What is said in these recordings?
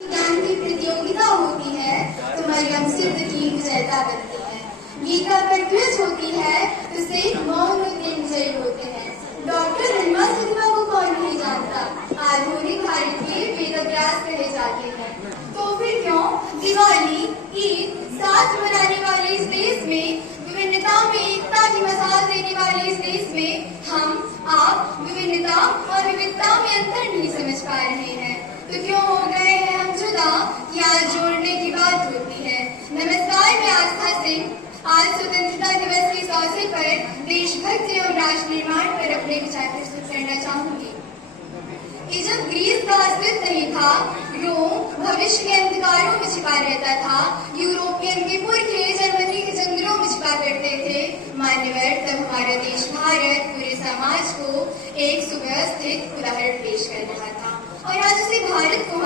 ज्ञान की प्रतियोगिता होती है तो मरियम सिद्ध की विजेता बनती है। गीता पर क्विज होती है तो सिख मौन के विजयी होते हैं। डॉक्टर हनुमा सिन्हा को कौन नहीं जानता, आधुनिक भारत के वेद व्यास कहे जाते हैं। तो फिर क्यों दिवाली ईद साथ मनाने वाले इस देश में, विभिन्नता में एकता की मिसाल देने वाले इस देश में हम आप विभिन्नता और विविधता में अंतर नहीं समझ पा रहे हैं। तो क्यों हो गए हैं हम जुदा, क्या जोड़ने की बात होती है। नमस्कार, मैं आस्था सिंह आज स्वतंत्रता दिवस के इस अवसर पर देशभक्ति और राष्ट्र निर्माण पर अपने विचार प्रस्तुत करना चाहूंगी। कि जब ग्रीस का अस्तित्व नहीं था, रोम भविष्य के अंधकारों में छिपा रहता था, यूरोपियन के पुरखे जर्मनी के जंगलों में छिपा करते थे, मान्यवर तब हमारा देश भारत पूरे समाज को एक सुव्यवस्थित उदाहरण पेश कर रहा था। और आज उसी भारत को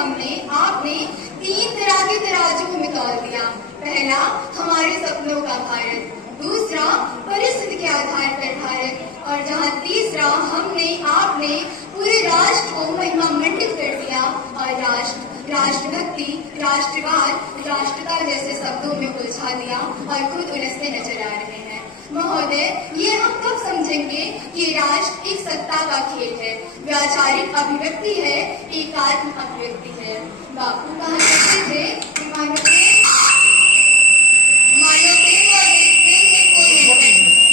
आपने तीन तरह के तराजुओं में तौल दिया। पहला हमारे सपनों का भारत, दूसरा परिस्थिति के आधार पर भारत, और जहाँ तीसरा आपने पूरे राष्ट्र को महिमा मंडित कर दिया और राष्ट्रभक्ति, राष्ट्रवाद, राष्ट्रता जैसे शब्दों में उलझा दिया और खुद उलझते नजर आ रहे हैं। महोदय, ये हम कब समझेंगे कि राष्ट्र एक सत्ता का खेल है, वैचारिक अभिव्यक्ति है, एकात्म अभिव्यक्ति है। बापू कहा करते थे, मानव प्रेम और देश प्रेम में कोई अंतर नहीं है।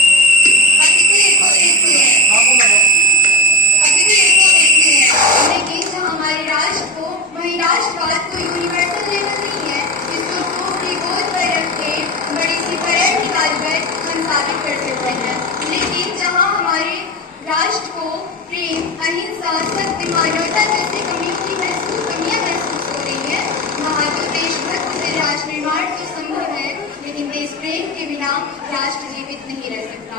लेकिन जहाँ हमारे राष्ट्र को, वही राष्ट्रवाद को यूनिवर्सल लेवल नहीं है, जिसको खोपड़ी गोद पर रख के बड़ी सी परेड निकालकर हम साबित कर सकते हैं। लेकिन जहाँ हमारे राष्ट्र को प्रेम, अहिंसा, सत्य, मानवता जैसी कमियां महसूस हो रही है, वहाँ तो देशभक्ति से राष्ट्र निर्माण तो संभव है, लेकिन देश प्रेम के बिना राष्ट्र जीवित नहीं रह सकता।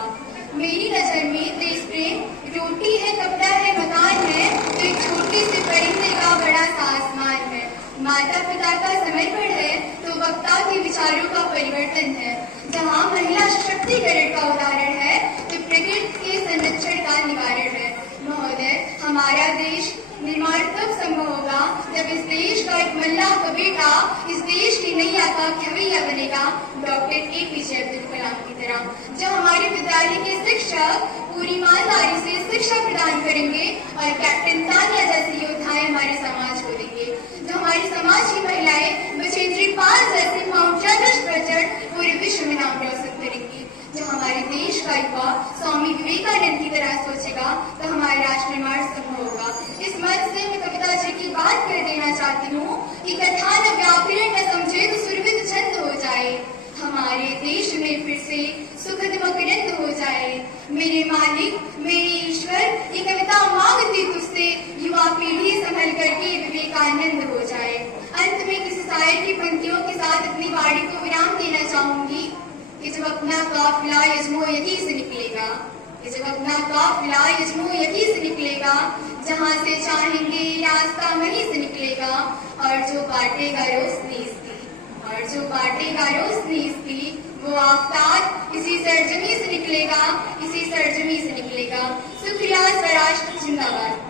मेरी नजर में देश प्रेम रोटी है, कपड़ा है, मकान है, तो एक छोटे से परिंदे का बड़ा सा आसमान है। माता पिता का समर्पण है तो वक्ता के विचारों का परिवर्तन है। जहाँ महिला सशक्तिकरण का उदाहरण है तो प्रकृति के संरक्षण का निवारण है। महोदय, हमारा देश निर्माण तब संभव होगा जब इस देश का एक मल्ला का बेटा इस देश की नैया का खवैया बनेगा, डॉक्टर APJ अब्दुल कलाम की तरह। जब हमारे विद्यालय के शिक्षक पूरी ईमानदारी से शिक्षा प्रदान करेंगे और कैप्टन तानिया जैसे योद्धाएं हमारे समाज को देंगे। जो हमारी समाज की महिलाएं बछेंद्री पाल जैसे माउंट एवरेस्ट पर चढ़ पूरे विश्व में नाम रोशन करेंगी। जो हमारे देश का युवा स्वामी विवेकानंद की तरह सोचेगा तो हमारा राष्ट्र निर्माण संभव होगा। इस मंच से मैं कविता जी की बात कर देना चाहती हूँ कि कथा न व्याकरण न समझे तो सुरभित छंद हो जाए, हमारे देश में फिर से सुखद मकरंद हो जाए। मेरे मालिक, मेरे ईश्वर, ये कविता मांगती तुझसे, युवा पीढ़ी संभल करके विवेकानंद हो जाए। अंत में किसी शायर की पंक्तियों के साथ अपनी वाणी को विराम देना चाहूंगी कि जब अपना काफिला यजमो-यती से निकलेगा, से निकलेगा, जहाँ से चाहेंगे रास्ता वहीं से निकलेगा, और जो बांटेगा रोशनी इसकी, वो आफताब इसी सरजमी से निकलेगा, शुक्रिया। स्वराष्ट्र जिंदाबाद।